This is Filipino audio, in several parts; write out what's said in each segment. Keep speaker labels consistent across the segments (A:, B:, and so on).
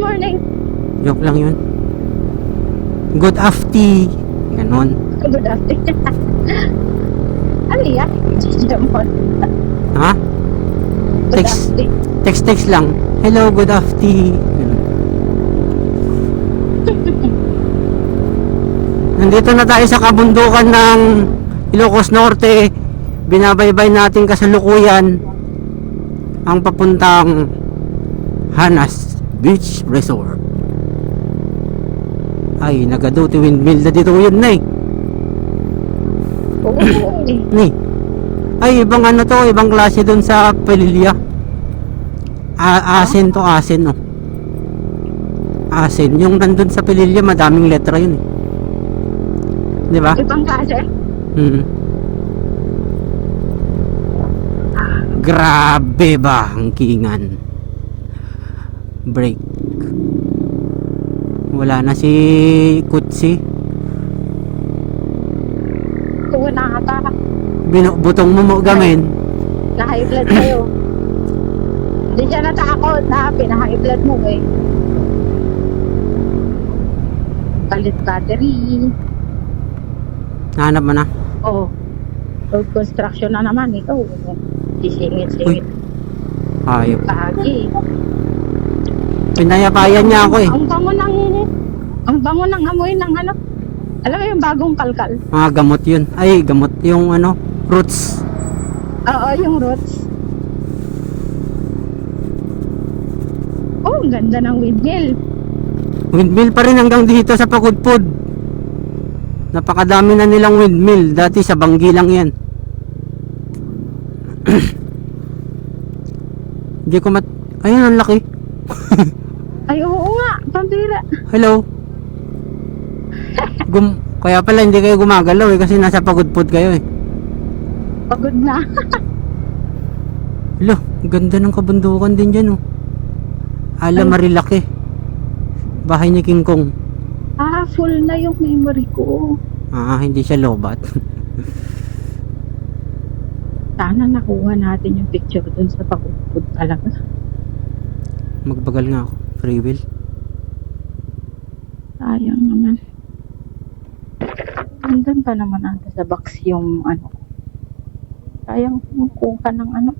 A: morning.
B: Joke lang yun. Good afternoon. Ganon.
A: Good afternoon. ano yan? Jamon.
B: Ha?
A: Good
B: Text.
A: afternoon.
B: Text text lang. Hello, good afternoon. Ganon. Nandito na tayo sa kabundukan ng Ilocos Norte. Binabaybay natin kasalukuyan ang papuntang Hanas Beach Resort. Ay, nagaduti windmill na dito yun na eh.
A: Oo, eh.
B: Ay, ibang ano to, ibang klase dun sa Pelilya. A asin to, asin no. Asin. Yung nandun sa Pelilya, madaming letra yun eh. Di ba?
A: Ibang klase.
B: Mm. Grabe ba ang kingan? Break. Wala na si Kutsi.
A: Kung nakaka.
B: Binubutong mo mo gamin.
A: Na-high blood sa'yo. Hindi siya natakot na pina-high blood mo eh. Palit battery.
B: Nahanap mo na.
A: Oo. Road construction na naman ito. Sisingit-singit.
B: Ayop.
A: Pagi.
B: Pinayapayan niya ako eh.
A: Ang bango ng ang bango ng amoy ng ano. Alam mo yung bagong kalkal?
B: Mga gamot yun. Ay, gamot yung ano, roots.
A: Oo, yung roots. Oh, ang ganda ng windmill.
B: Windmill pa rin hanggang dito sa Pagudpod. Napakadami na nilang windmill. Dati sa Banggi lang yan. Hindi ko mat... Ayun, ang laki.
A: Ay, oo nga, pambira.
B: Hello. Gum... Kaya pala hindi kayo gumagalaw eh kasi nasa Pagudpod kayo eh.
A: Pagod na.
B: Hello, ganda ng kabundukan din dyan oh. Ala, marilaki. Bahay ni King Kong.
A: Ah, full na yung memory ko.
B: Ah, hindi siya lobat.
A: Sana nakuha natin yung picture dun sa pagupod talaga.
B: Magbagal nga ako. Free will.
A: Sayang naman. Nandun pa naman ata sa box yung ano. Sayang ka ng ano.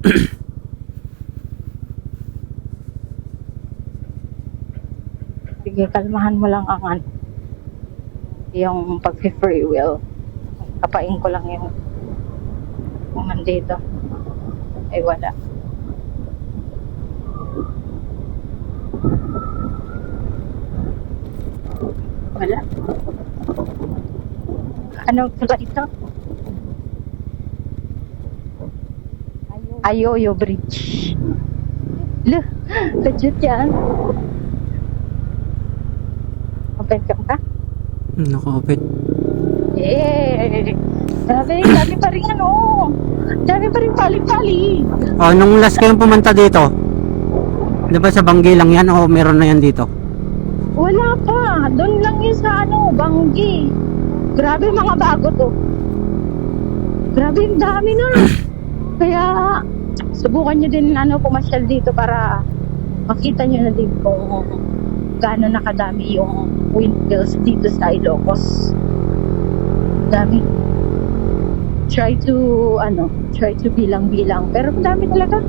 A: Sige, kalmahan mo lang ang ano. Yung pag-free will. Kapain ko lang yung kung nandito. Ay, wala. Wala. Ano pala ito? Ayoyo Bridge. Look, kajut yan. Open ka ba?
B: Hmm, Naka-open.
A: Eh, dami, dami pa rin ano. Dami pa rin pali-pali.
B: Oh, nung last kayong pumunta dito, di ba sa Banggi lang yan o meron na yan dito?
A: Wala pa. Doon lang yun sa ano, Banggi. Grabe mga bago to. Grabe yung dami na. Kaya subukan nyo din ano, pumasyal dito para makita nyo na din kung gaano nakadami yung windmills dito sa Ilocos. Dami. Try to, ano, try to bilang-bilang. Pero dami talaga.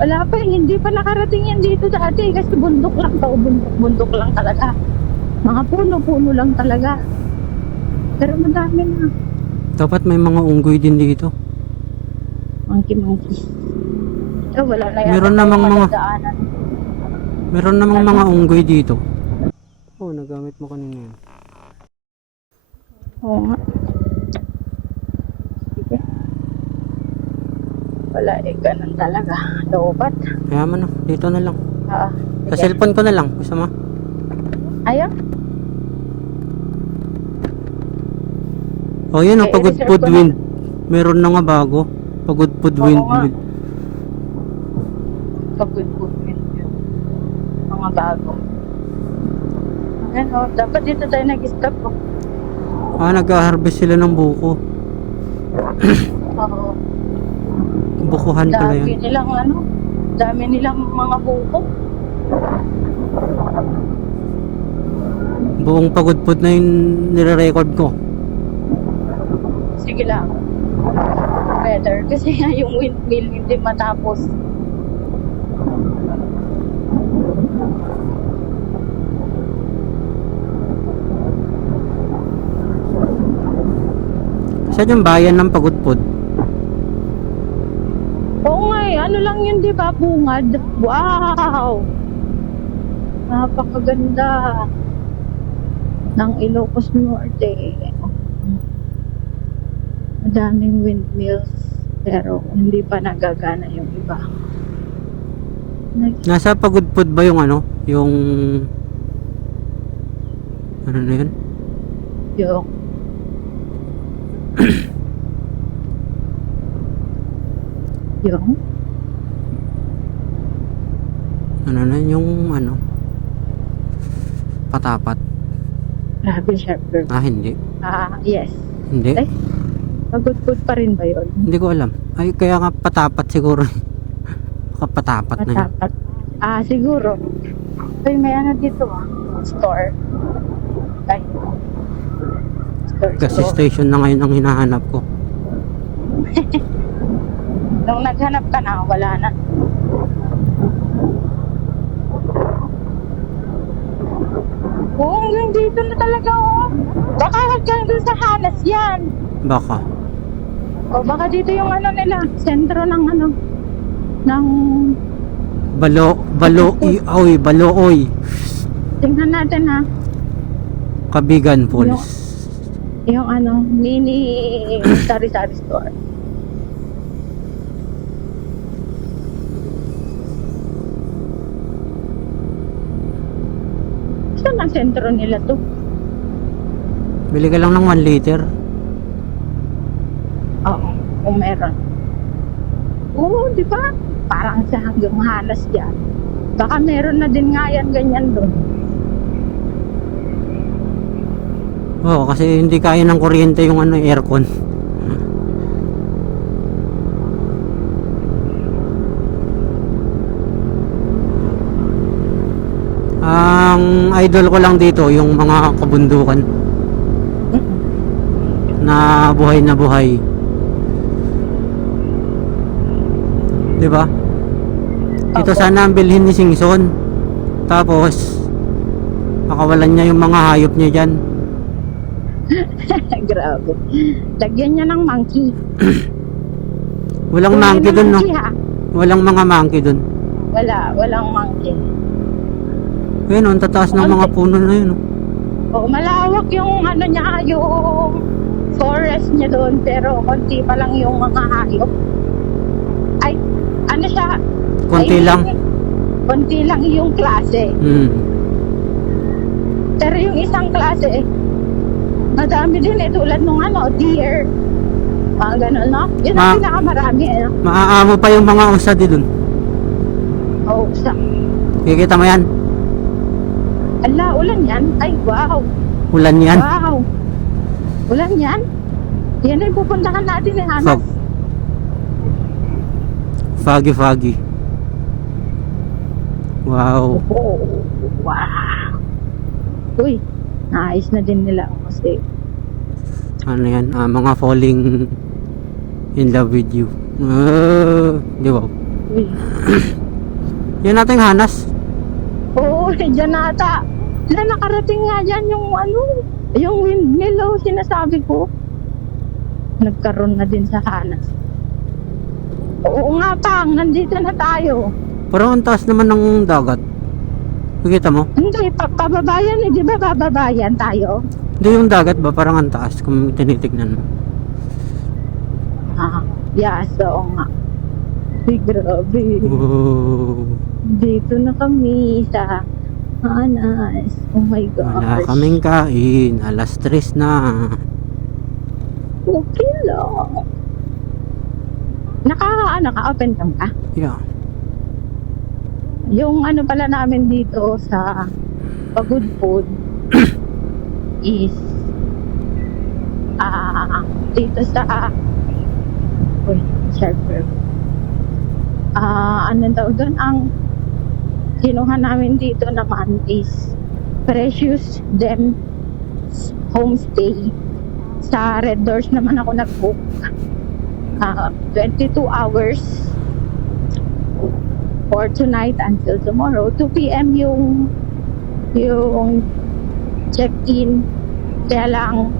A: Wala pa, eh, hindi pa nakarating yan dito dati kasi bundok lang to, bundok, bundok lang talaga. Mga puno-puno lang talaga. Pero madami na.
B: Dapat may mga unggoy din dito.
A: Monkey-monkey. So, wala na yan.
B: Meron namang mga-
A: Madadaanan.
B: Meron namang mga unggoy dito. Oh, nagamit mo kanina yan.
A: Oo nga. Wala eh, ganun talaga. Lobat.
B: Kaya mo na, dito na lang.
A: Ah,
B: Sa
A: sige.
B: cellphone ko na lang. Gusto mo?
A: Ayaw.
B: Oh, yun, ang
A: Eh,
B: pagudpud
A: reserve ko na.
B: wind. Meron na nga bago. Pagudpud
A: Oo
B: wind.
A: nga.
B: wind.
A: Yun. Mga bago. Ano, dapat dito tayo nag-stop. Oh.
B: Ah, nag-harvest sila ng buko.
A: Oo.
B: Bukuhan pala
A: Dami
B: yan.
A: nilang ano, Dami nilang mga buko.
B: Buong pagudpod na yung nire-record ko.
A: Sige lang. Better. Kasi nga yung windmill hindi matapos.
B: Saan yung bayan ng pagudpod?
A: Ano lang yun, di ba? Bungad. Wow! Napakaganda ng Ilocos Norte. Madaming windmills pero hindi pa nagagana yung iba. Nag-
B: Nasa pagudpod ba yung ano? Yung... Ano na yun?
A: yung yung
B: Ano na yun? Yung ano? Patapat.
A: grabe sharper.
B: Ah, hindi.
A: Ah, yes.
B: Hindi.
A: Ay. Pagod-good pa rin ba yun?
B: Hindi ko alam. Ay, kaya nga patapat siguro. Baka patapat na yun.
A: Matapat. Ah, siguro. Uy, may ano dito ah. Store. Ay. Store,
B: Kasi
A: store.
B: station na ngayon ang hinahanap ko.
A: Nung naghanap ka na, wala na. Oo, hanggang dito na talaga oh. Baka hanggang dun sa Hanas yan.
B: Baka.
A: O baka dito yung ano nila, sentro ng ano, ng,
B: Balo, balo, oy, balooy.
A: tingnan natin ha,
B: Kabigan Falls.
A: yung ano, mini sari-sari store. Sentro nila to?
B: Bili ka lang ng 1 liter.
A: Oo, kung meron. Oo, di ba? Parang sa hanggang halas dyan. Baka meron na din nga yan ganyan doon.
B: Oo, kasi hindi kaya ng kuryente yung ano, aircon. Ang idol ko lang dito, yung mga kabundukan na buhay na buhay. 'Di ba? Ito sana ang bilhin ni Singson. Tapos makawalan niya yung mga hayop niya diyan.
A: Grabe. Lagyan niya ng monkey.
B: Walang
A: Kunin
B: monkey doon, no?
A: monkey?
B: Walang mga monkey doon.
A: Wala, walang monkey.
B: Ayun, oh, ang tataas ng mga puno na yun. oh.
A: Oo, malawak yung ano niya, yung forest niya doon, pero konti pa lang yung mga hayop. Ay, ano siya?
B: Konti
A: mean,
B: lang.
A: Konti lang yung klase.
B: Hmm.
A: Pero yung isang klase, madami din eh, tulad nung ano, deer. Mga ganun, no? Yun ang
B: Ma-
A: pinakamarami, eh.
B: Maaamo pa yung mga usadi doon.
A: Oo, sa...
B: Kikita mo yan?
A: Ala, ulan yan? Ay, wow.
B: Ulan yan.
A: Wow. Ulan yan? Yan ay pupuntahan natin eh, Hana.
B: Fog. Foggy foggy. Wow.
A: Oo. Wow. Uy, naayos na din nila kasi
B: Ano yan? Ah, mga falling in love with you. Ah, di ba?
A: uy.
B: Yan nating hanas.
A: Oo, dyan na ata. Na nakarating nga dyan yung ano, yung windmill oh, sinasabi ko. Nagkaroon na din sa Hanas. Oo nga pang, nandito na tayo.
B: Parang ang taas naman ng dagat. Nakita mo?
A: Hindi, pa pababayan eh, di ba bababayan tayo?
B: Hindi yung dagat ba? Parang ang taas kung tinitignan mo.
A: Ah, yes, oo nga. Ay, grabe.
B: Oh,
A: Dito na kami sa Hanas. Oh my gosh.
B: wala kaming kain. Alas tres na.
A: Okay lang. Naka, ano ka, open cam ka?
B: Yeah.
A: Yung ano pala namin dito sa Pagod Food is ah dito sa uy, sharper. Ah, anong tawag doon, ang kinuha namin dito naman is Precious Gem Homestay. Sa Red Doors naman ako nag-book. Ah, 22 hours for tonight until tomorrow. 2 p.m. yung yung check-in. Kaya lang,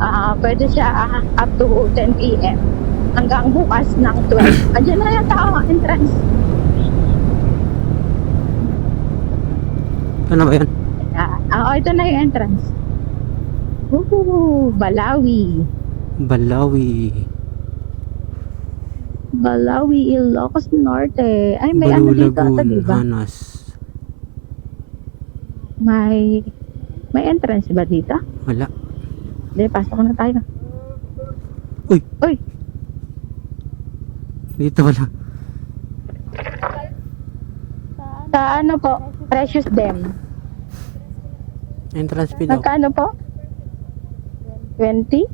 A: ah pwede siya up to 10 p.m. hanggang bukas ng 12. Andiyan na yung tao, entrance.
B: Ano ba yun?
A: Ah, ah, ito na yung entrance. Woohoo! Balawi.
B: Balawi.
A: Balawi, Ilocos Norte. Ay, may ano dito ata,
B: Balulagun,
A: diba?
B: Hanas.
A: May, may entrance ba dito?
B: Wala.
A: Hindi, pasok na tayo.
B: Uy!
A: Uy!
B: Dito wala.
A: Sa ano po? Precious Dem.
B: Entrance fee daw.
A: Magkano po? 20?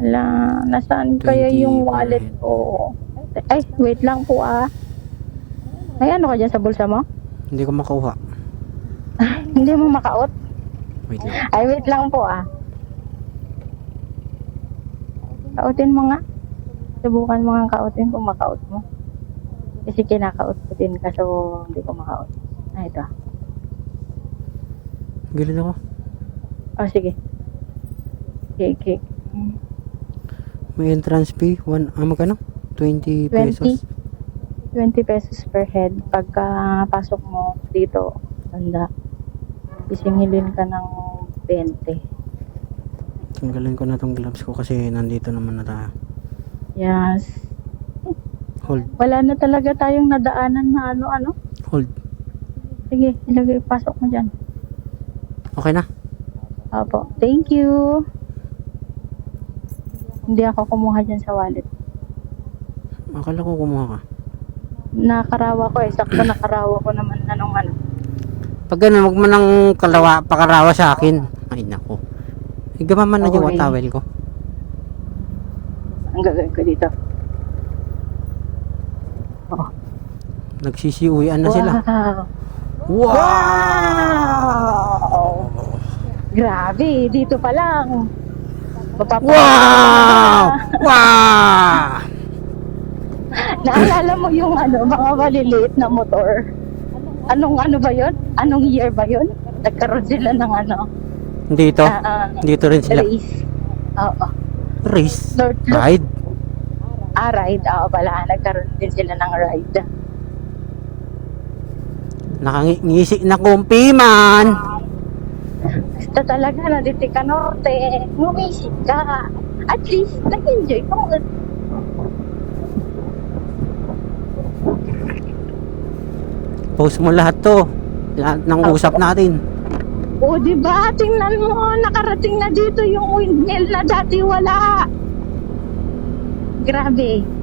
A: Wala, nasaan kaya
B: 20
A: yung
B: per
A: wallet
B: head.
A: ko? Ay, wait lang po ah. May ano ka dyan sa bulsa mo?
B: Hindi ko makuha.
A: Hindi mo makaot?
B: Wait lang.
A: Ay, wait lang po ah. Kautin mo nga. Subukan mo nga kautin kung makaot mo. Kasi kinakaot ko din ka so hindi ko makaot. Ah, ito.
B: Galing ako.
A: Oh, sige. Okay, okay.
B: May entrance fee. One, ah, magkano? 20 pesos.
A: 20 pesos per head. Pagka pasok mo dito, banda, isingilin ka ng 20.
B: Tanggalin ko na tong gloves ko kasi nandito naman na tayo.
A: Yes.
B: Hold.
A: Wala na talaga tayong nadaanan na ano-ano.
B: Hold.
A: Sige, ilagay, pasok mo dyan.
B: Okay na.
A: Opo. Thank you. Hindi ako kumuha dyan sa wallet.
B: Akala ko kumuha ka.
A: Nakarawa ko eh. Sakto nakarawa ko naman anong ano.
B: Pag ganun, wag mo nang kalawa, pakarawa sa akin. Ay, nako. Igama man na yung
A: Okay.
B: towel ko.
A: Ang gagawin ko dito. Oh.
B: Nagsisiuwian na sila.
A: Wow.
B: Wow!
A: Grabe, dito pa lang. Mapapa-
B: Wow! Wow!
A: Naalala mo yung ano, mga maliliit na motor? Anong ano ba yon? Anong year ba yon? Nagkaroon sila ng ano,
B: Dito.
A: ah, ah,
B: Dito rin sila.
A: race. Oo.
B: Race.
A: Lord, look.
B: Ride.
A: Ah, ride. Oo, pala. Nagkaroon din sila ng ride.
B: Nakangisi na kumpi
A: Basta talaga, nandito ka norte. Ngumisip ka. At least, nag-enjoy ka.
B: Post mo lahat to. Lahat ng usap natin.
A: O, di ba? Tingnan mo, nakarating na dito yung windmill na dati wala. Grabe.